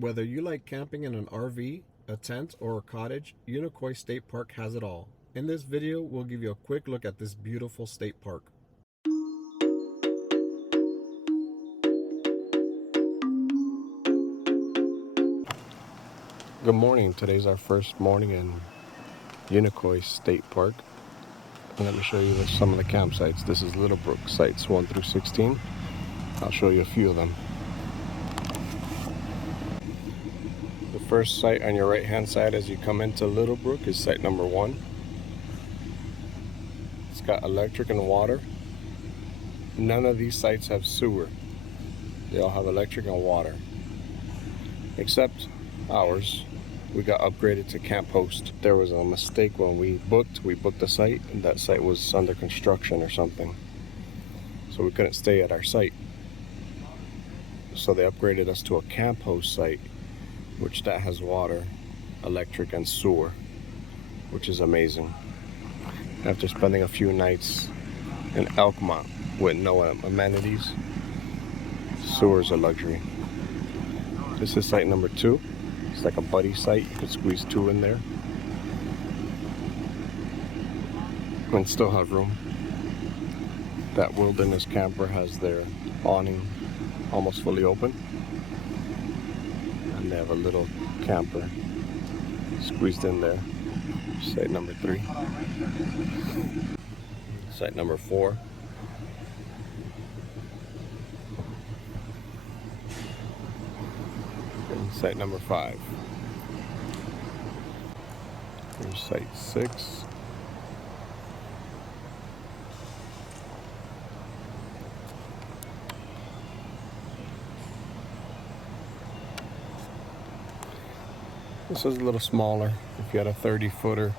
Whether you like camping in an RV, a tent, or a cottage, Unicoi State Park has it all. In this video, we'll give you a quick look at this beautiful state park. Good morning. Today's our first morning in Unicoi State Park. And let me show you some of the campsites. This is Little Brook sites 1 through 16. I'll show you a few of them. The first site on your right hand side as you come into Little Brook is site number 1. It's got electric and water. None of these sites have sewer. They all have electric and water. Except ours. We got upgraded to camp host. There was a mistake when we booked the site, and that site was under construction or something. So we couldn't stay at our site. So they upgraded us to a camp host site, which that has water, electric, and sewer, which is amazing. After spending a few nights in Elkmont with no amenities, sewer's a luxury. This is site number 2. It's like a buddy site. You could squeeze 2 in there and still have room. That wilderness camper has their awning almost fully open, and they have a little camper squeezed in there. Site number 3. Site number 4. And site number 5. Here's site 6. This is a little smaller. If you had a 30-footer,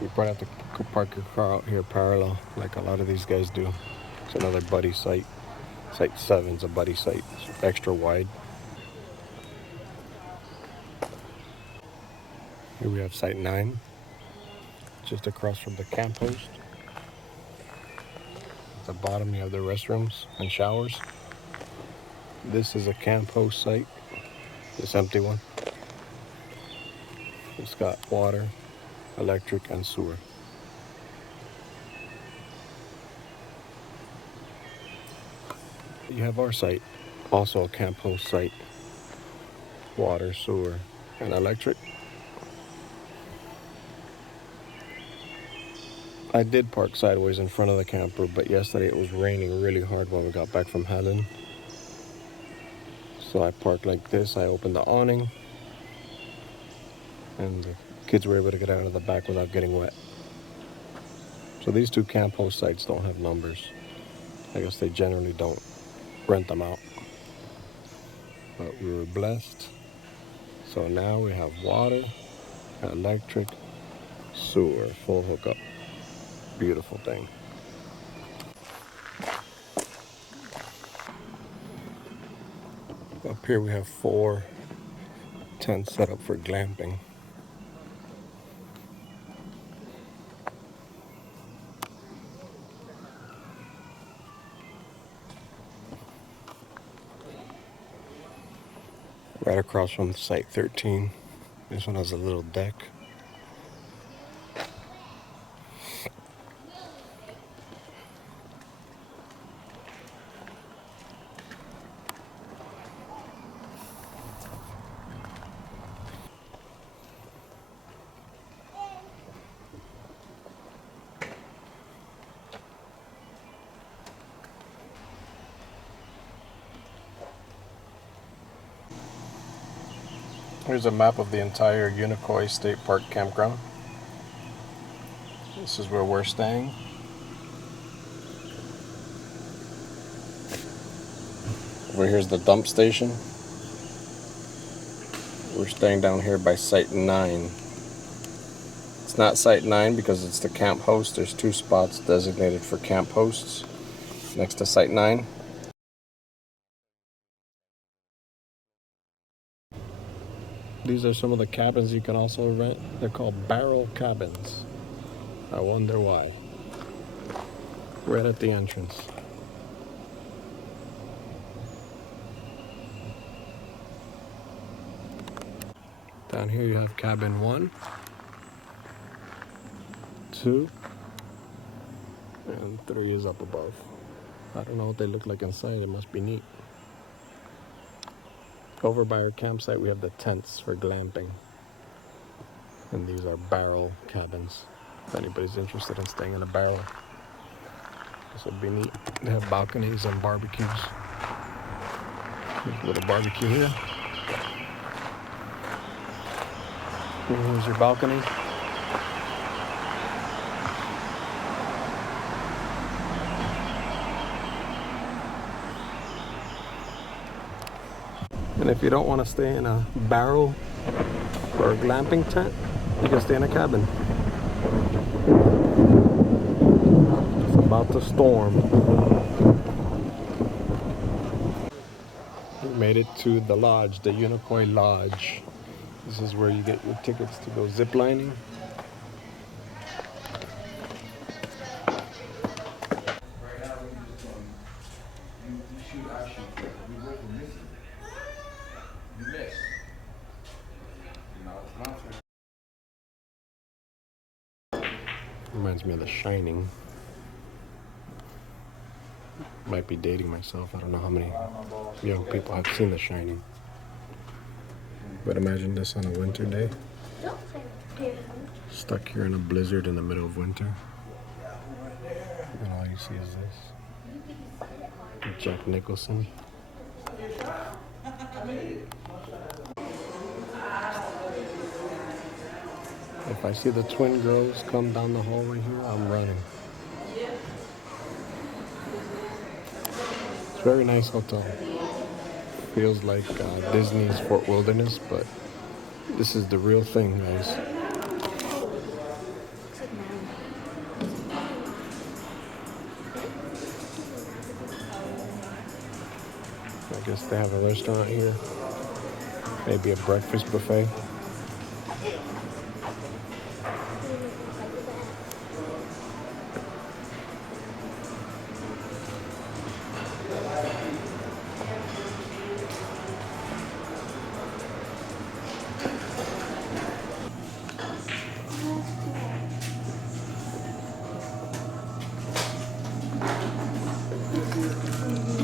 you probably have to park your car out here parallel like a lot of these guys do. It's another buddy site. Site 7 is a buddy site. It's extra wide. Here we have site 9, just across from the camp host. At the bottom you have the restrooms and showers. This is a camp host site, this empty one. It's got water, electric, and sewer. You have our site, also a camp host site. Water, sewer, and electric. I did park sideways in front of the camper, but yesterday it was raining really hard when we got back from Helen. So I parked like this. I opened the awning, and the kids were able to get out of the back without getting wet. So these 2 camp host sites don't have numbers. I guess they generally don't rent them out. But we were blessed. So now we have water, electric, sewer, full hookup. Beautiful thing. Up here we have 4 tents set up for glamping. Right across from site 13. This one has a little deck. Here's a map of the entire Unicoi State Park campground. This is where we're staying. Over here's the dump station. We're staying down here by site 9. It's not site 9 because it's the camp host. There's 2 spots designated for camp hosts next to site 9. These are some of the cabins you can also rent. They're called barrel cabins. I wonder why. Right at the entrance. Down here you have cabin 1, 2, and 3 is up above. I don't know what they look like inside. It must be neat. Over by our campsite we have the tents for glamping. And these are barrel cabins. If anybody's interested in staying in a barrel, this would be neat. They have balconies and barbecues. There's a little barbecue here. And here's your balcony. And if you don't want to stay in a barrel or a glamping tent, you can stay in a cabin. It's about to storm. We made it to the lodge, the Unicoi Lodge. This is where you get your tickets to go ziplining. Reminds me of The Shining. Might be dating myself. I don't know how many young people have seen The Shining. But imagine this on a winter day. Stuck here in a blizzard in the middle of winter. And all you see is this. Jack Nicholson. If I see the twin girls come down the hallway here, I'm running. It's a very nice hotel. Feels like Disney's Fort Wilderness, but this is the real thing, guys. I guess they have a restaurant here. Maybe a breakfast buffet.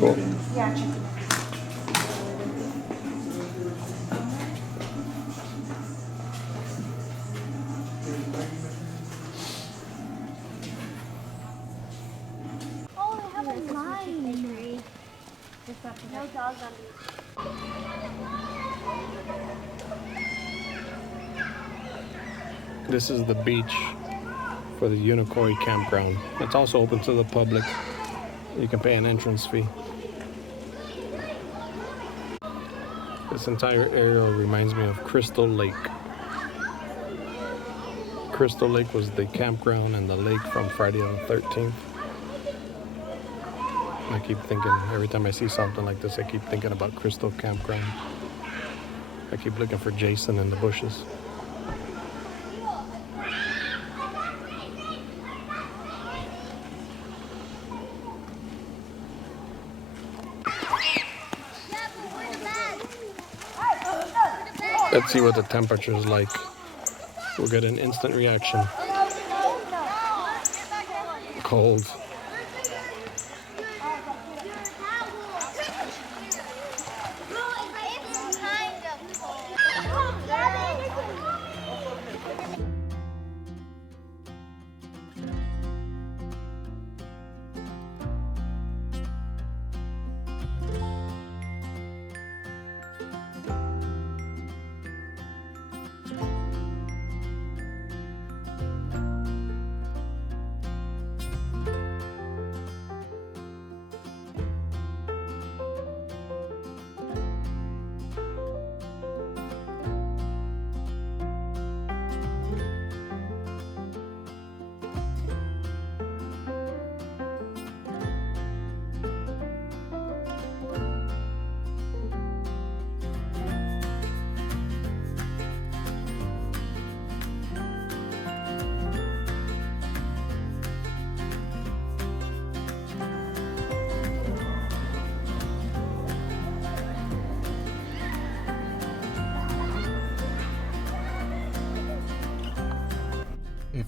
Cool. Oh, I have a line. No dogs on the This is the beach for the Unicoi Campground. It's also open to the public. You can pay an entrance fee. This entire area reminds me of Crystal Lake. Crystal Lake was the campground and the lake from Friday the 13th. I keep thinking, every time I see something like this, I keep thinking about Crystal Campground. I keep looking for Jason in the bushes. Let's see what the temperature is like. We'll get an instant reaction. Cold.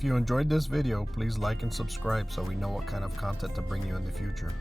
If you enjoyed this video, please like and subscribe so we know what kind of content to bring you in the future.